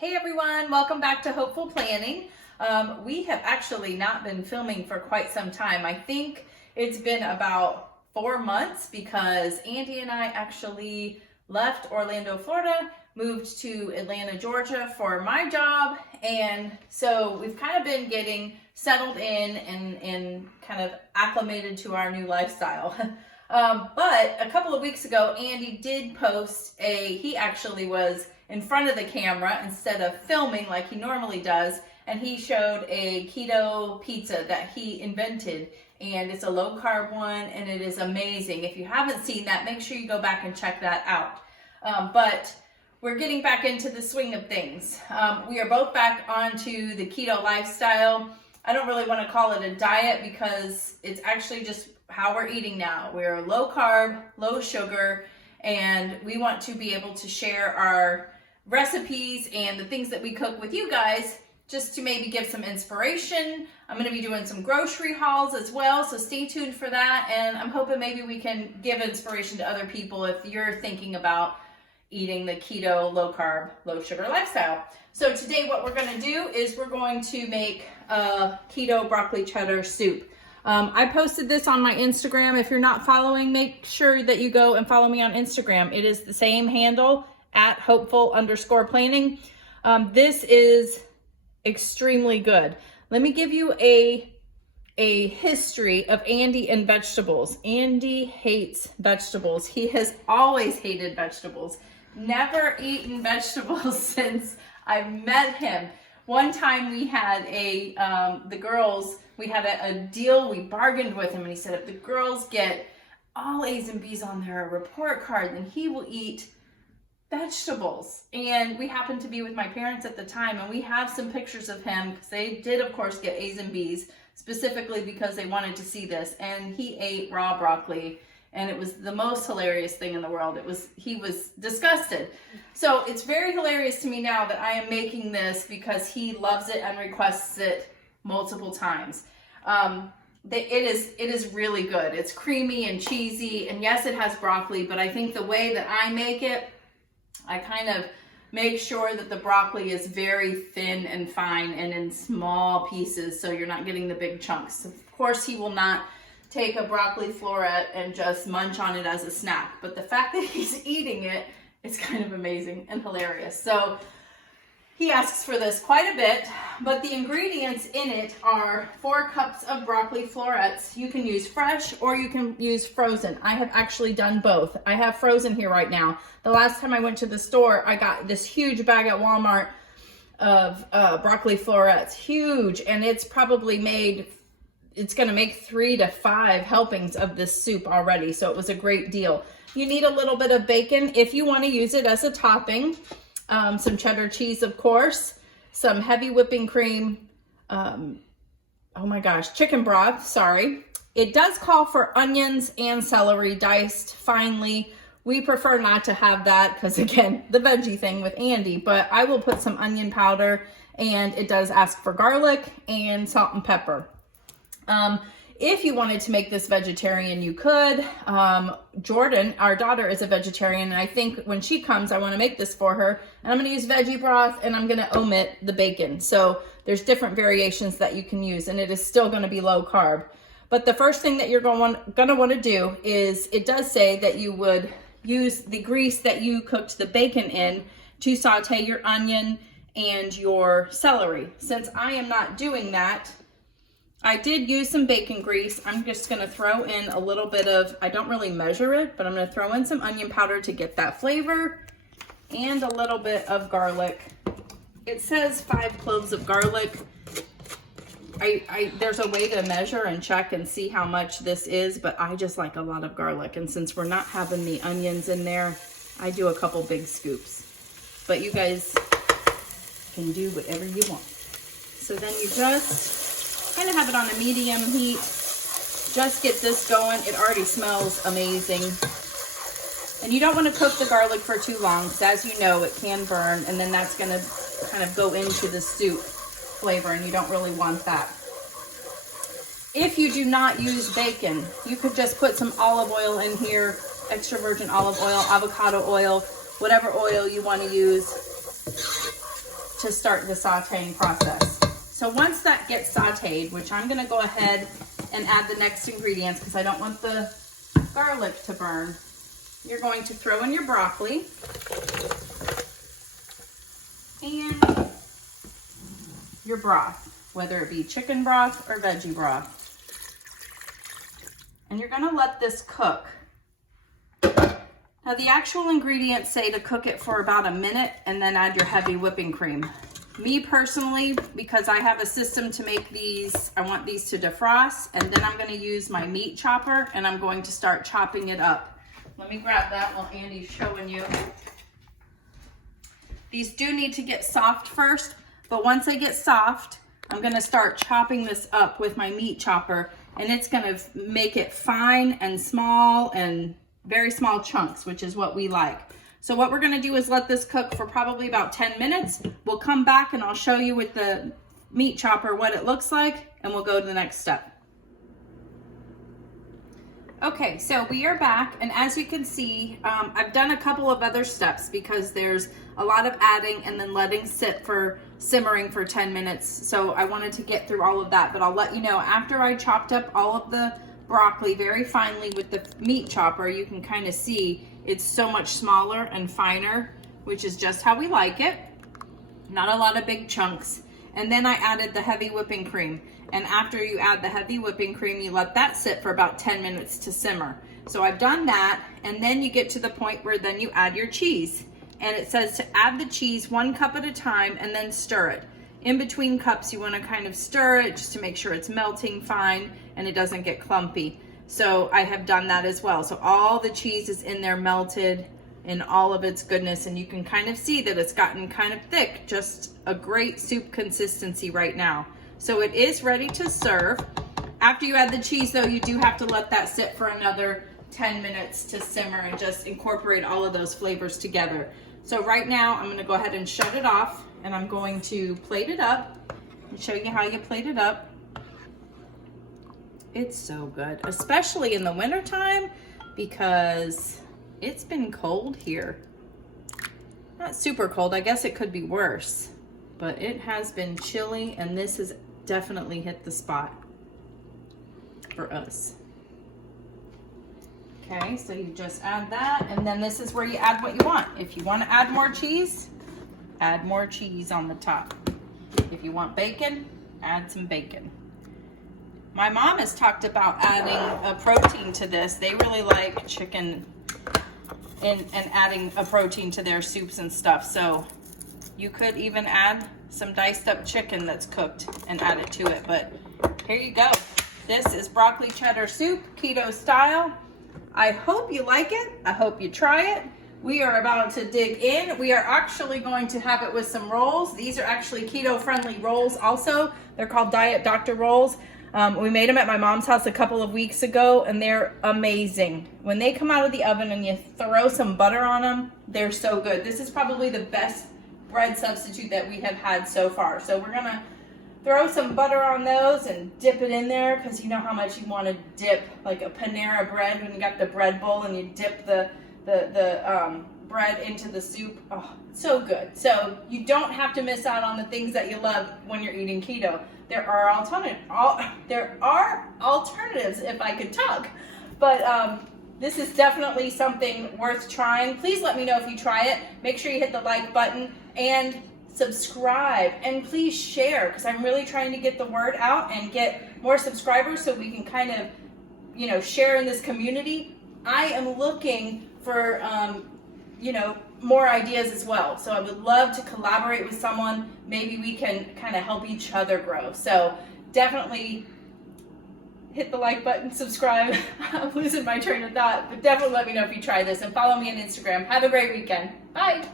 Hey everyone, welcome back to Hopeful Planning. We have actually not been filming for quite some time. I think it's been about 4 months because Andy and I actually left Orlando, Florida, moved to Atlanta, Georgia for my job. And so we've kind of been getting settled in and kind of acclimated to our new lifestyle. But a couple of weeks ago, Andy did post he actually was in front of the camera instead of filming like he normally does, and he showed a keto pizza that he invented, and it's a low carb one and it is amazing. If you haven't seen that, make sure you go back and check that out. But we're getting back into the swing of things. We are both back onto the keto lifestyle. I don't really want to call it a diet because it's actually just how we're eating now. We're low carb, low sugar, and we want to be able to share our recipes and the things that we cook with you guys just to maybe give some inspiration. I'm going to be doing some grocery hauls as well, so stay tuned for that. And I'm hoping maybe we can give inspiration to other people if you're thinking about eating the keto, low carb, low sugar lifestyle. So today what we're going to do is we're going to make a keto broccoli cheddar soup. I posted this on my Instagram. If you're not following, make sure that you go and follow me on Instagram. It is the same handle, at hopeful_planning. This is extremely good. Let me give you a history of Andy and vegetables. Andy hates vegetables. He has always hated vegetables. Never eaten vegetables since I met him. One time we had we had a deal. We bargained with him and he said, if the girls get all A's and B's on their report card, then he will eat vegetables. And we happened to be with my parents at the time, and we have some pictures of him because they did of course get A's and B's specifically because they wanted to see this. And he ate raw broccoli and it was the most hilarious thing in the world. He was disgusted. So it's very hilarious to me now that I am making this because he loves it and requests it multiple times. It is really good. It's creamy and cheesy, and yes, it has broccoli, but I think the way that I make it, I kind of make sure that the broccoli is very thin and fine and in small pieces so you're not getting the big chunks. Of course, he will not take a broccoli floret and just munch on it as a snack, but the fact that he's eating it is kind of amazing and hilarious. So he asks for this quite a bit, but the ingredients in it are 4 cups of broccoli florets. You can use fresh or you can use frozen. I have actually done both. I have frozen here right now. The last time I went to the store, I got this huge bag at Walmart of broccoli florets, huge, and it's probably it's gonna make 3 to 5 helpings of this soup already, so it was a great deal. You need a little bit of bacon if you wanna use it as a topping. Some cheddar cheese, of course, some heavy whipping cream, chicken broth, sorry. It does call for onions and celery diced finely. We prefer not to have that because, again, the veggie thing with Andy, but I will put some onion powder, and it does ask for garlic and salt and pepper. If you wanted to make this vegetarian, you could. Jordan, our daughter, is a vegetarian, and I think when she comes, I want to make this for her. And I'm going to use veggie broth, and I'm going to omit the bacon. So there's different variations that you can use, and it is still going to be low carb. But the first thing that you're going to want to do is, it does say that you would use the grease that you cooked the bacon in to saute your onion and your celery. Since I am not doing that, I did use some bacon grease. I'm just going to throw in a little bit of, I don't really measure it, but I'm going to throw in some onion powder to get that flavor, and a little bit of garlic. It says 5 cloves of garlic. There's a way to measure and check and see how much this is, but I just like a lot of garlic. And since we're not having the onions in there, I do a couple big scoops. But you guys can do whatever you want. So then you just kind of have it on a medium heat. Just get this going. It already smells amazing. And you don't want to cook the garlic for too long because, as you know, it can burn, and then that's going to kind of go into the soup flavor, and you don't really want that. If you do not use bacon, you could just put some olive oil in here, extra virgin olive oil, avocado oil, whatever oil you want to use. to start the sauteing process. So once that gets sauteed, which I'm gonna go ahead and add the next ingredients because I don't want the garlic to burn, you're going to throw in your broccoli and your broth, whether it be chicken broth or veggie broth. And you're gonna let this cook. Now the actual ingredients say to cook it for about a minute and then add your heavy whipping cream. Me personally, because I have a system to make these, I want these to defrost, and then I'm gonna use my meat chopper and I'm going to start chopping it up. Let me grab that while Andy's showing you. These do need to get soft first, but once they get soft, I'm gonna start chopping this up with my meat chopper, and it's gonna make it fine and small and very small chunks, which is what we like. So what we're gonna do is let this cook for probably about 10 minutes. We'll come back and I'll show you with the meat chopper what it looks like, and we'll go to the next step. Okay, so we are back, and as you can see, I've done a couple of other steps because there's a lot of adding and then letting sit for simmering for 10 minutes. So I wanted to get through all of that, but I'll let you know, after I chopped up all of the broccoli very finely with the meat chopper, you can kind of see it's so much smaller and finer, which is just how we like it. Not a lot of big chunks. And then I added the heavy whipping cream. And after you add the heavy whipping cream, you let that sit for about 10 minutes to simmer. So I've done that, and then you get to the point where then you add your cheese. And it says to add the cheese 1 cup at a time and then stir it. In between cups, you want to kind of stir it just to make sure it's melting fine and it doesn't get clumpy. So I have done that as well. So all the cheese is in there melted in all of its goodness, and you can kind of see that it's gotten kind of thick, just a great soup consistency right now. So it is ready to serve. After you add the cheese though, you do have to let that sit for another 10 minutes to simmer and just incorporate all of those flavors together. So right now I'm gonna go ahead and shut it off, and I'm going to plate it up and show you how you plate it up. It's so good, especially in the wintertime because it's been cold here. Not super cold, I guess it could be worse, but it has been chilly, and this has definitely hit the spot for us. Okay, so you just add that, and then this is where you add what you want. If you want to add more cheese, add more cheese on the top. If you want bacon, add some bacon. My mom has talked about adding a protein to this. They really like chicken and adding a protein to their soups and stuff. So you could even add some diced up chicken that's cooked and add it to it. But here you go. This is broccoli cheddar soup, keto style. I hope you like it. I hope you try it. We are about to dig in. We are actually going to have it with some rolls. These are actually keto-friendly rolls also. They're called Diet Doctor rolls. We made them at my mom's house a couple of weeks ago, and they're amazing. When they come out of the oven and you throw some butter on them, they're so good. This is probably the best bread substitute that we have had so far. So we're gonna throw some butter on those and dip it in there, because you know how much you want to dip like a Panera bread when you got the bread bowl and you dip the bread into the soup. Oh, so good. So you don't have to miss out on the things that you love when you're eating keto. There are alternatives, if I could talk. But this is definitely something worth trying. Please let me know if you try it. Make sure you hit the like button and subscribe, and please share, because I'm really trying to get the word out and get more subscribers so we can kind of, you know, share in this community. I am looking for, you know, more ideas as well. So I would love to collaborate with someone. Maybe we can kind of help each other grow. So definitely hit the like button, subscribe. I'm losing my train of thought, but definitely let me know if you try this, and follow me on Instagram. Have a great weekend. Bye.